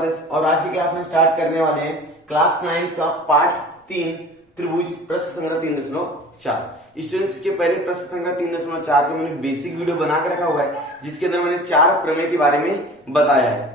Classes और आज की क्लास में स्टार्ट करने वाले हैं क्लास 9 का पार्ट 3 त्रिभुज प्रश्न संग्रह 3.4। स्टूडेंट्स के पहले प्रश्न संग्रह 3.4 के मैंने बेसिक वीडियो बना के रखा हुआ है जिसके अंदर मैंने 4 प्रमेय के बारे में बताया है।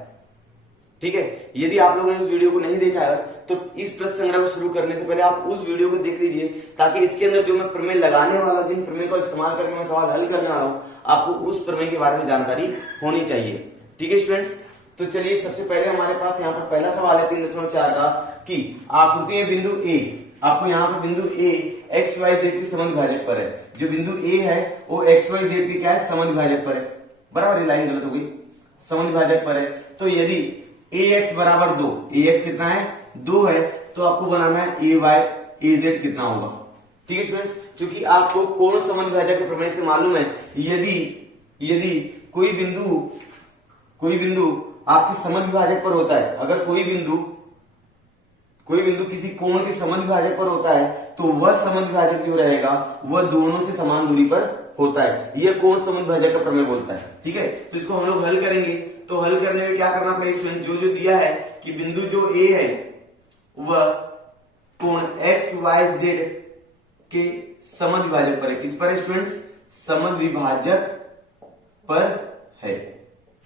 ठीक है, यदि आप लोगों ने उस वीडियो को नहीं देखा है तो इस प्रश्न संग्रह को शुरू करने से पहले आप उस वीडियो को देख लीजिए ताकि इसके अंदर जो मैं प्रमेय लगाने वाला हूं, जिन प्रमेय का इस्तेमाल करके मैं सवाल हल करने वाला हूं, आपको उस प्रमेय के बारे में जानकारी होनी चाहिए। ठीक है स्टूडेंट्स, तो चलिए सबसे पहले हमारे पास यहाँ पर पहला सवाल है 3.4 का कि आकृति में बिंदु ए, आपको यहाँ पर बिंदु ए एक्स वाई जेड के समविभाजक पर है। जो बिंदु ए है वो एक्स वाई जेड के क्या है, समविभाजक पर है। बराबर, ये लाइन गलत हो गई, समविभाजक पर है। तो यदि ए एक्स बराबर 2, ए एक्स कितना है 2 है, तो आपको बनाना है ए वाई ए जेड कितना होगा। ठीक है स्टूडेंट्स, क्योंकि आपको कोण समविभाजक के प्रमेय से मालूम है यदि कोई बिंदु आपके समविभाजक पर होता है, अगर कोई बिंदु किसी कोण के समविभाजक पर होता है तो वह समविभाजक जो रहेगा वह दोनों से समान दूरी पर होता है। यह कोण समविभाजक का प्रमेय बोलता है। ठीक है, तो इसको हम लोग हल करेंगे। तो हल करने में क्या करना पड़ेगा स्टूडेंट, जो दिया है कि बिंदु जो ए है वह कोण एक्स वाई जेड के समविभाजक पर है। किस पर है स्टूडेंट्स, समविभाजक पर है।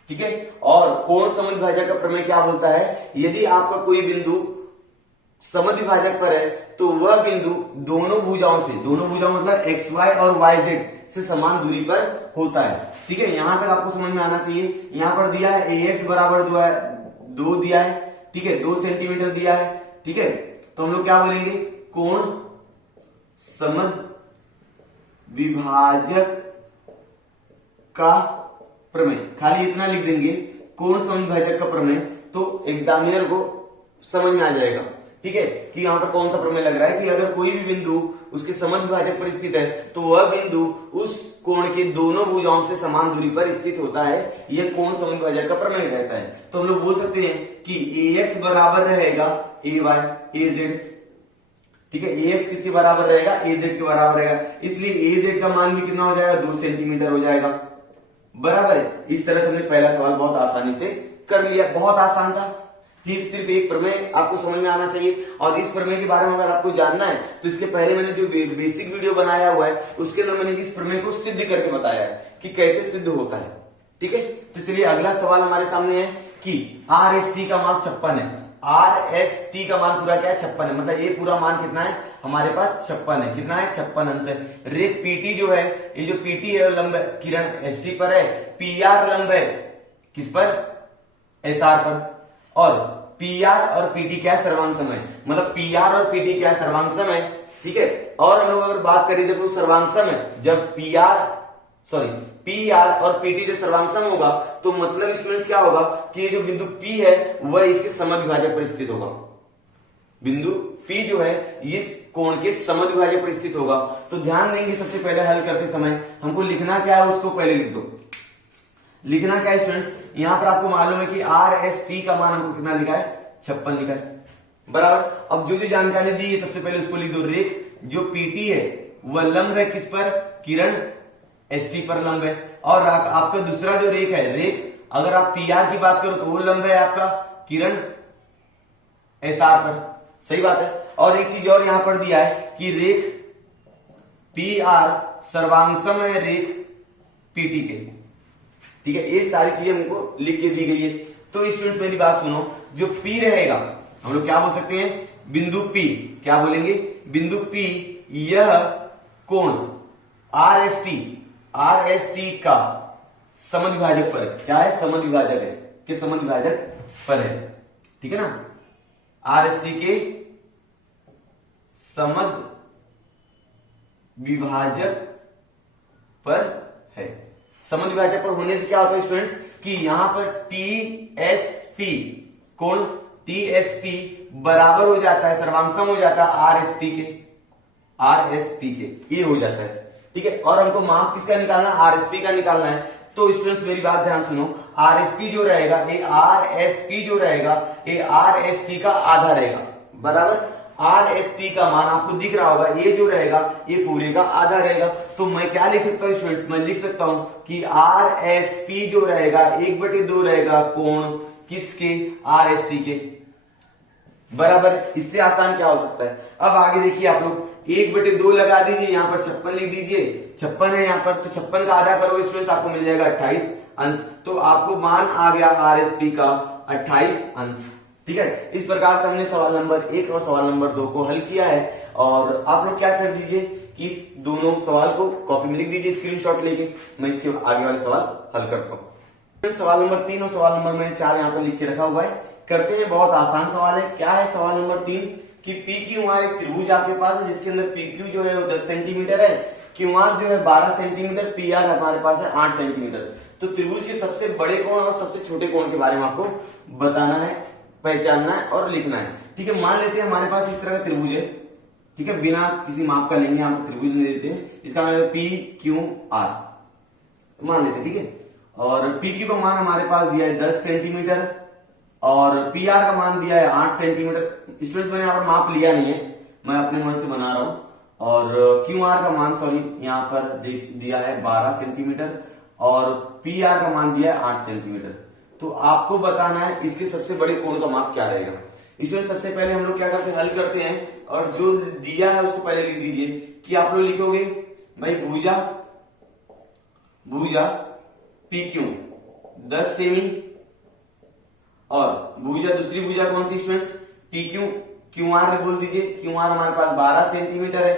ठीक है, और कोण समविभाजक का प्रमेय क्या बोलता है, यदि आपका कोई बिंदु समविभाजक पर है तो वह बिंदु दोनों भुजाओं मतलब एक्स वाई और वाई जेड से समान दूरी पर होता है। ठीक है, यहां तक आपको समझ में आना चाहिए। यहां पर दिया है ए एक्स बराबर 2 दिया है। ठीक है, 2 सेंटीमीटर दिया है। ठीक है, तो हम लोग क्या बोलेंगे, कोण समविभाजक का प्रमेय, खाली इतना लिख देंगे कोण समविभाजक का प्रमेय, तो एग्जामिनर को समझ में आ जाएगा। ठीक है, कि यहाँ पर कौन सा प्रमेय लग रहा है कि अगर कोई भी बिंदु उसके समविभाजक पर स्थित है तो वह बिंदु उस कोण के दोनों भुजाओं से समान दूरी पर स्थित होता है। यह कोण समविभाजक का प्रमेय रहता है। तो हम लोग बोल सकते हैं कि ए एक्स बराबर रहेगा ए वाई ए जेड। ठीक है, ए एक्स किसके बराबर रहेगा, ए जेड के बराबर रहेगा, इसलिए ए जेड का मान भी कितना हो जाएगा, 2 सेंटीमीटर हो जाएगा। बराबर है। इस तरह से हमने पहला सवाल बहुत आसानी से कर लिया, बहुत आसान था। ठीक, सिर्फ एक प्रमेय आपको समझ में आना चाहिए। और इस प्रमेय के बारे में अगर आपको जानना है तो इसके पहले मैंने जो बेसिक वीडियो बनाया हुआ है उसके अंदर मैंने इस प्रमेय को सिद्ध करके बताया है कि कैसे सिद्ध होता है। ठीक है, तो चलिए अगला सवाल हमारे सामने है कि आर एस टी का मान 56 है। आर एस टी का मान पूरा क्या है, 56 है। मतलब ये पूरा मान कितना है हमारे पास, 56 है। कितना है, 56 अंश है। रेख पीटी जो है, ये जो पीटी है लंब किरण एस टी पर है, पी आर लंब है किस पर, एस आर पर, और पी आर और पीटी क्या है, सर्वांग समय, मतलब पी आर और पीटी क्या है, सर्वांग समय। ठीक है, और हम लोग अगर बात करें जब वो सर्वांग है, जब पी आर और पीटी जब सर्वांग होगा तो मतलब स्टूडेंट्स क्या होगा कि ये जो बिंदु पी है वह इसके समविभाजक पर स्थित होगा। बिंदु पी जो है इस कोण के समविभाजक पर स्थित होगा। तो ध्यान देंगे सबसे पहले हल करते समय हमको लिखना क्या है उसको पहले लिख दो। लिखना क्या है स्टूडेंट्स, यहां पर आपको मालूम है कि आर एस टी का मान हमको कितना लिखा है, 56 लिखा है। बराबर, अब जो जानकारी दी है सबसे पहले उसको लिख दो। रेख जो पीटी है वह लंब है किस पर, किरण एस टी पर लंब है। और आपका दूसरा जो रेख है, रेख अगर आप पी आर की बात करो तो वो लंब है आपका किरण एस आर पर। सही बात है। और एक चीज और यहां पर दिया है कि रेख पी आर सर्वांगसम है रेख पीटी के। ठीक है, ये सारी चीजें हमको लिख के दी गई है। तो स्टूडेंट्स मेरी बात सुनो, जो P रहेगा हम लोग क्या बोल सकते हैं, बिंदु P, क्या बोलेंगे, बिंदु P यह कोण आर एस टी का समविभाजक पर है। क्या है, समविभाजक है, कि समविभाजक पर है। ठीक है ना, आर एस टी के समविभाजक पर है। समविभाजक पर होने से क्या होता है स्टूडेंट्स कि यहां पर टीएसपी, कोण टीएसपी बराबर हो जाता है, सर्वांगसम हो जाता है आरएसपी के, ये हो जाता है। ठीक है, और हमको माप किसका निकालना है, आरएसपी का निकालना है। तो स्टूडेंट्स मेरी बात ध्यान सुनो, आरएसपी जो रहेगा, ये आरएसपी जो रहेगा ये आरएसटी का आधा रहेगा। बराबर, आरएसटी का मान आपको दिख रहा होगा, ये जो रहेगा ये पूरे का आधा रहेगा। तो मैं क्या लिख सकता हूं स्टूडेंट्स, मैं लिख सकता हूं कि आरएसपी जो रहेगा 1/2 रहेगा कोण किसके, आर एस टी के, बराबर। इससे आसान क्या हो सकता है। अब आगे देखिए आप लोग 1/2 लगा दीजिए, यहाँ पर 56 लिख दीजिए, 56 है यहाँ पर, तो 56 का आधा करोगे स्टूडेंट्स आपको मिल जाएगा 28 अंश। तो आपको मान आ गया आरएसपी का 28 अंश। ठीक है, इस प्रकार से हमने सवाल नंबर 1 और सवाल नंबर 2 को हल किया है। और आप लोग क्या कर दीजिए कि इस दोनों सवाल को कॉपी में लिख दीजिए स्क्रीनशॉट लेके, मैं इसके आगे वाले सवाल हल करता हूँ। सवाल नंबर 3 और सवाल नंबर मैंने 4 यहाँ पर लिख के रखा हुआ है, करते हैं। बहुत आसान सवाल है। क्या है सवाल नंबर 3 कि पी क्यू आर एक त्रिभुज आपके पास है जिसके अंदर पी क्यू जो है वो 10 सेंटीमीटर है, क्यू आर जो है 12 सेंटीमीटर, पी आर हमारे पास है 8 सेंटीमीटर। तो त्रिभुज के सबसे बड़े कोण और सबसे छोटे कोण के बारे में आपको बताना है, पहचानना है और लिखना है। ठीक है, मान लेते हैं हमारे पास इस तरह का त्रिभुज है। ठीक है, बिना किसी माप का लेंगे, हम त्रिभुज ले लेते हैं, इसका नाम है पी क्यू आर मान लेते हैं। ठीक है, और पी क्यू का मान हमारे पास दिया है 10 सेंटीमीटर और पी आर का मान दिया है 8 सेंटीमीटर। स्टूडेंट्स मैंने यहाँ पर माप लिया नहीं है, मैं अपने मन से बना रहा हूं। और क्यू आर का मान यहाँ पर दिया है 12 सेंटीमीटर और पी आर का मान दिया है 8 सेंटीमीटर। तो आपको बताना है इसके सबसे बड़े कोण का माप क्या रहेगा। इसमें सबसे पहले हम लोग क्या करते हैं, हल करते हैं, और जो दिया है उसको पहले लिख दीजिए कि आप लोग लिखोगे भाई भुजा पी क्यू 10 सेमी और भुजा, दूसरी भुजा कौन सी students, P Q, Q R बोल दीजिए, क्यू आर हमारे पास 12 सेंटीमीटर है।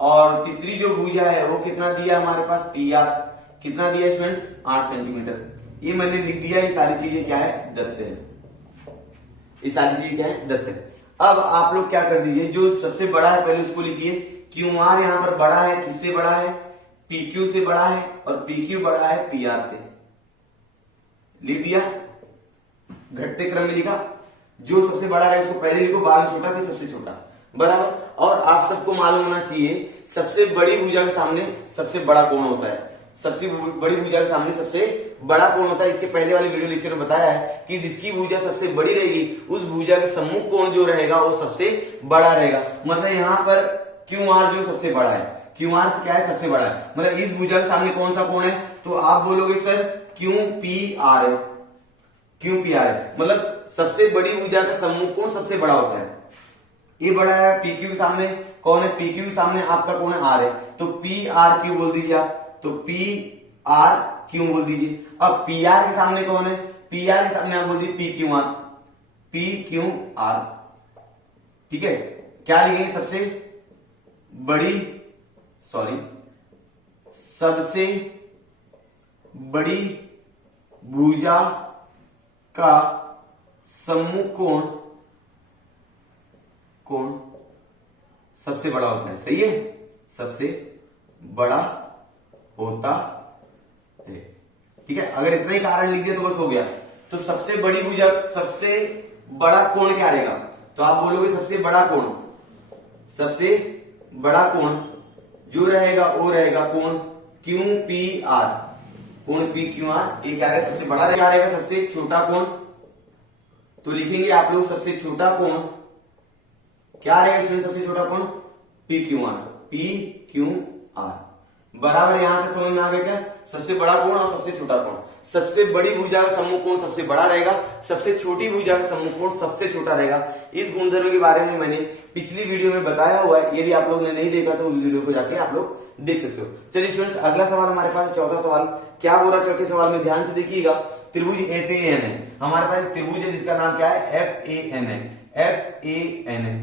और तीसरी जो भुजा है वो कितना दिया हमारे पास, पी आर कितना दिया स्टूडेंट्स, 8 सेंटीमीटर। ये मैंने लिख दिया, ये सारी चीजें क्या है, दत्त है, ये सारी चीजें क्या है, दत्त है। अब आप लोग क्या कर दीजिए, जो सबसे बड़ा है पहले उसको लिखिए। क्यू आर यहाँ पर बड़ा है, किससे बड़ा है, पी क्यू से बड़ा है, और पी क्यू बड़ा है पी आर से, लिख दिया, घटते क्रम में लिखा। जो सबसे बड़ा है उसको पहले लिखो, बाद में छोटा, फिर सबसे छोटा, बराबर। और आप सबको मालूम होना चाहिए सबसे बड़ी भुजा के सामने सबसे बड़ा कोण होता है, सबसे बड़ी भुजा के सामने सबसे बड़ा कोण होता है। इसके पहले वाले वीडियो लेक्चर में बताया है कि जिसकी भुजा सबसे बड़ी रहेगी उस भुजा के सम्मुख कोण जो रहेगा वो सबसे बड़ा रहेगा। मतलब यहाँ पर क्यू आर जो सबसे बड़ा है, क्यू आर से क्या है, सबसे बड़ा है, मतलब इस भुजा के सामने कौन सा कोण है, तो आप बोलोगे सर क्यू पी आर है, क्यू पी आर है, मतलब सबसे बड़ी भुजा का सम्मुख कोण सबसे बड़ा होता है। ये बड़ा है, पी क्यू के सामने कौन है, पी क्यू के सामने आपका कोण है आर है, तो पी आर क्यू बोल दीजिए आप, तो पी आर क्यू बोल दीजिए। अब पी आर के सामने कौन है, पी आर के सामने आप बोल दीजिए P Q R, P Q R. ठीक है, क्या लिखेंगे, सबसे बड़ी भुजा का सम्मुख कोण सबसे बड़ा होता है, सही है, सबसे बड़ा होता है। ठीक है, अगर इतना ही कारण लिख दिया तो बस हो गया। तो सबसे बड़ी भुजा, सबसे बड़ा कोण क्या रहेगा, तो आप बोलोगे सबसे बड़ा कोण, सबसे बड़ा कोण जो रहेगा वो रहेगा कोण क्यू पी आर, कोण पी क्यू आर, ये क्या है, सबसे बड़ा क्या रहेगा, सबसे छोटा कोण, तो लिखेंगे आप लोग सबसे छोटा कोण क्या रहेगा इसमें, सबसे छोटा कोण P Q R, P Q R, बराबर। यहां तक समझ में आ गया क्या, सबसे बड़ा कोण और सबसे छोटा कोण। सबसे बड़ी भुजा का सम्मुख कोण सबसे बड़ा रहेगा, सबसे छोटी भुजा का सम्मुख कोण सबसे छोटा रहेगा। इस गुणधर्म के बारे में मैंने पिछली वीडियो में बताया हुआ है, यदि आप लोगों ने नहीं देखा तो उस वीडियो को जाके आप लोग देख सकते हो। चलिए स्टूडेंट्स, अगला सवाल हमारे पास, चौथा सवाल क्या बोल रहा है, चौथे सवाल में ध्यान से देखिएगा। त्रिभुज एफ ए एन है, हमारे पास त्रिभुज है जिसका नाम क्या है, एफ ए एन है, एफ ए एन है,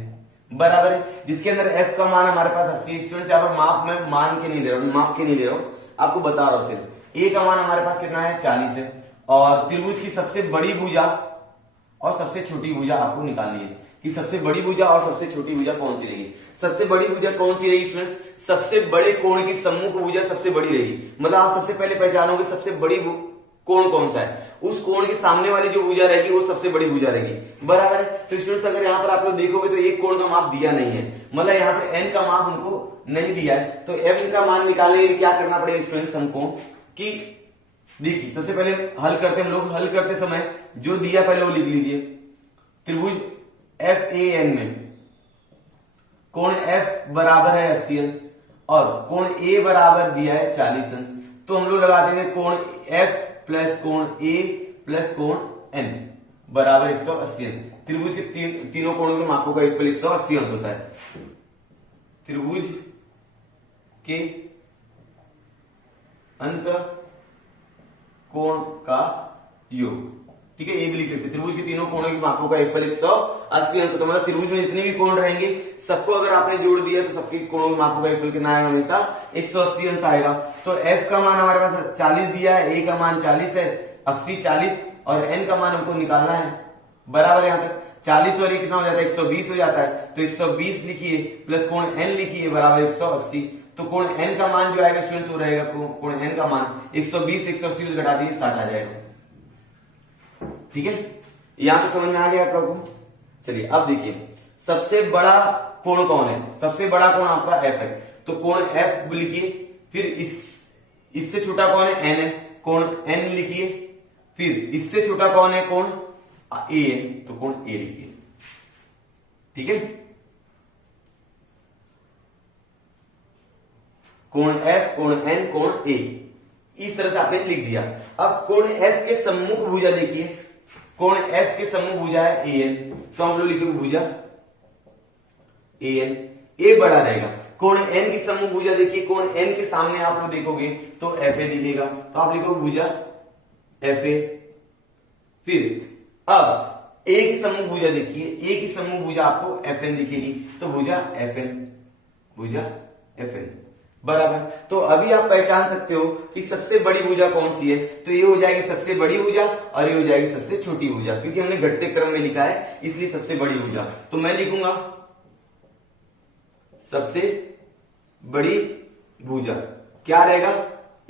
बराबर है, जिसके अंदर f का मान हमारे पास 80। स्टूडेंट्स यहाँ पर माप में मान के नहीं ले रहा हूं, माप के नहीं ले रहा हूं, आपको बता रहा हूं सिर्फ। a का मान हमारे पास कितना है, 40 है। और त्रिभुज की सबसे बड़ी भुजा और सबसे छोटी भुजा आपको निकालनी है कि सबसे बड़ी भुजा और सबसे छोटी भुजा कौन सी रहेगी। सबसे बड़ी भुजा कौन सी रहेगी स्टूडेंट्स, सबसे बड़े कोण की सम्मुख भुजा सबसे बड़ी रहेगी। मतलब आप सबसे पहले पहचानोगे सबसे बड़ी कोण कौन सा है, उस कोण के सामने वाली जो भुजा रहेगी वो सबसे बड़ी भुजा रहेगी, बराबर है। तो स्टूडेंट्स अगर यहाँ पर आप लोग देखोगे तो एक कोण का माप दिया नहीं है, मतलब यहाँ पे n का माप हमको नहीं दिया है, तो m का मान निकालने के लिए क्या करना पड़ेगा स्टूडेंट्स हमको, कि देखिए सबसे पहले हल करते हम लोग, हल करते समय जो दिया पहले वो लिख लीजिए। त्रिभुज एफ ए एन में कोण f बराबर है 80 अंश और कोण a बराबर दिया है 40 अंश, तो हम लोग लगा देंगे कोण f प्लस कोण a प्लस कोण n बराबर 180 अंश। त्रिभुज के तीनों कोणों के मापों का योगफल 180 अंश होता है। त्रिभुज के अंत कोण का योग, ठीक है, ये भी लिख सकते हैं। त्रिभुज के तीनों कोणों के मापों का योगफल 180 अंश होता है। मतलब त्रिभुज में जितने भी कोण रहेंगे सबको अगर आपने जोड़ दिया तो सबके कोणों के मापों का योगफल कितना आएगा, हमेशा 180 अंश आएगा। तो f का मान हमारे पास 40 दिया है, a का मान 40 है, 80 40 और n का मान हमको निकालना है बराबर। यहाँ पे 40 और ये कितना हो जाता है, 120 हो जाता है। तो 120 लिखिए प्लस कोण n लिखिए बराबर 180। तो कोण n का मान जो आएगा स्टूडेंट्स वो रहेगा, कोण n का मान 120 180 से घटा दीजिए 60 आ जाएगा। ठीक है, यहां पे समझ में आ गया आप लोगों को। चलिए अब देखिए सबसे बड़ा कोण कौन है, सबसे बड़ा कोण आपका f है। तो कोण f लिखिए, फिर इससे छोटा कौन है, n है, कोण n लिखिए, फिर इससे छोटा कौन है, कोण a है, तो कोण a लिखिए। ठीक है, कोण f, कोण n, कोण a, इस तरह से आपने लिख दिया। अब कोण f के सम्मुख भुजा देखिए, कोण f के सम्मुख भुजा है an, तो हम लोग लिखेंगे भुजा an, a बड़ा रहेगा। कोण n की सम्मुख भुजा देखिए, कोण n के सामने आप लोग देखोगे तो fa दिखेगा, तो आप लिखोगे भुजा fa। फिर अब a की सम्मुख भुजा देखिए, a की सम्मुख भुजा आपको fn दिखेगी, तो भुजा fn, भुजा fn बराबर। तो अभी आप पहचान सकते हो कि सबसे बड़ी भुजा कौन सी है। तो ये हो जाएगी सबसे बड़ी भुजा और ये हो जाएगी सबसे छोटी भुजा, क्योंकि हमने घटते क्रम में लिखा है इसलिए सबसे बड़ी भुजा। तो मैं लिखूंगा सबसे बड़ी भुजा क्या रहेगा,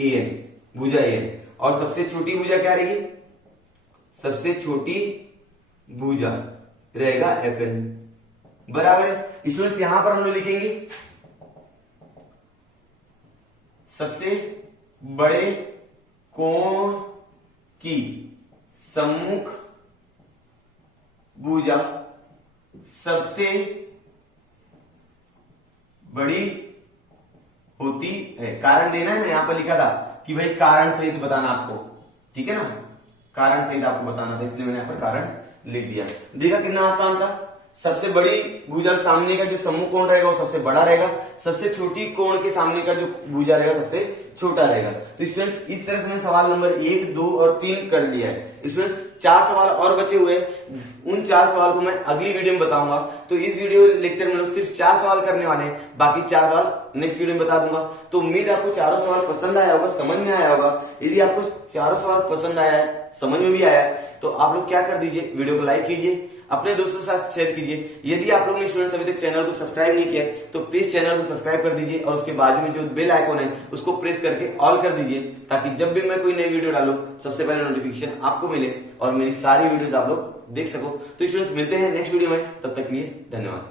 an, भुजा an। और सबसे छोटी भुजा क्या रहेगी, सबसे छोटी भुजा रहेगा fn बराबर है। स्टूडेंट्स यहां पर हम लोग लिखेंगे सबसे बड़े कोण की सम्मुख भुजा सबसे बड़ी होती है। कारण देना है ना, यहां पर लिखा था कि भाई कारण सहित बताना आपको, ठीक है ना, कारण सहित आपको बताना था, इसलिए मैंने यहां पर कारण लिख दिया। देखा कितना आसान था। सबसे बड़ी भुजा सामने का जो सम्मुख कोण रहेगा वो सबसे बड़ा रहेगा, सबसे छोटी कोण के सामने का जो भुजा रहेगा सबसे छोटा रहेगा। तो स्टूडेंट्स इस तरह से मैंने सवाल नंबर 1, 2 और 3 कर लिया है। स्टूडेंट्स 4 सवाल और बचे हुए हैं, उन 4 सवाल को मैं अगली वीडियो में बताऊंगा। तो इस वीडियो लेक्चर में लोग सिर्फ 4 सवाल करने वाले हैं, बाकी 4 सवाल नेक्स्ट वीडियो में बता दूंगा। तो उम्मीद आपको चारों सवाल पसंद आया होगा, समझ में आया होगा। यदि आपको चारों सवाल पसंद आया है, समझ में भी आया है, तो आप लोग क्या कर दीजिए, वीडियो को लाइक कीजिए, अपने दोस्तों के साथ शेयर कीजिए। यदि आप लोग ने स्टूडेंट्स अभी तक चैनल को सब्सक्राइब नहीं किया तो प्लीज चैनल को सब्सक्राइब कर दीजिए और उसके बाजू में जो बेल आइकॉन है उसको प्रेस करके ऑल कर दीजिए, ताकि जब भी मैं कोई नई वीडियो डालूं सबसे पहले नोटिफिकेशन आपको मिले और मेरी सारी वीडियोस आप लोग देख सको। तो स्टूडेंट्स मिलते हैं नेक्स्ट वीडियो में, तब तक के लिए धन्यवाद।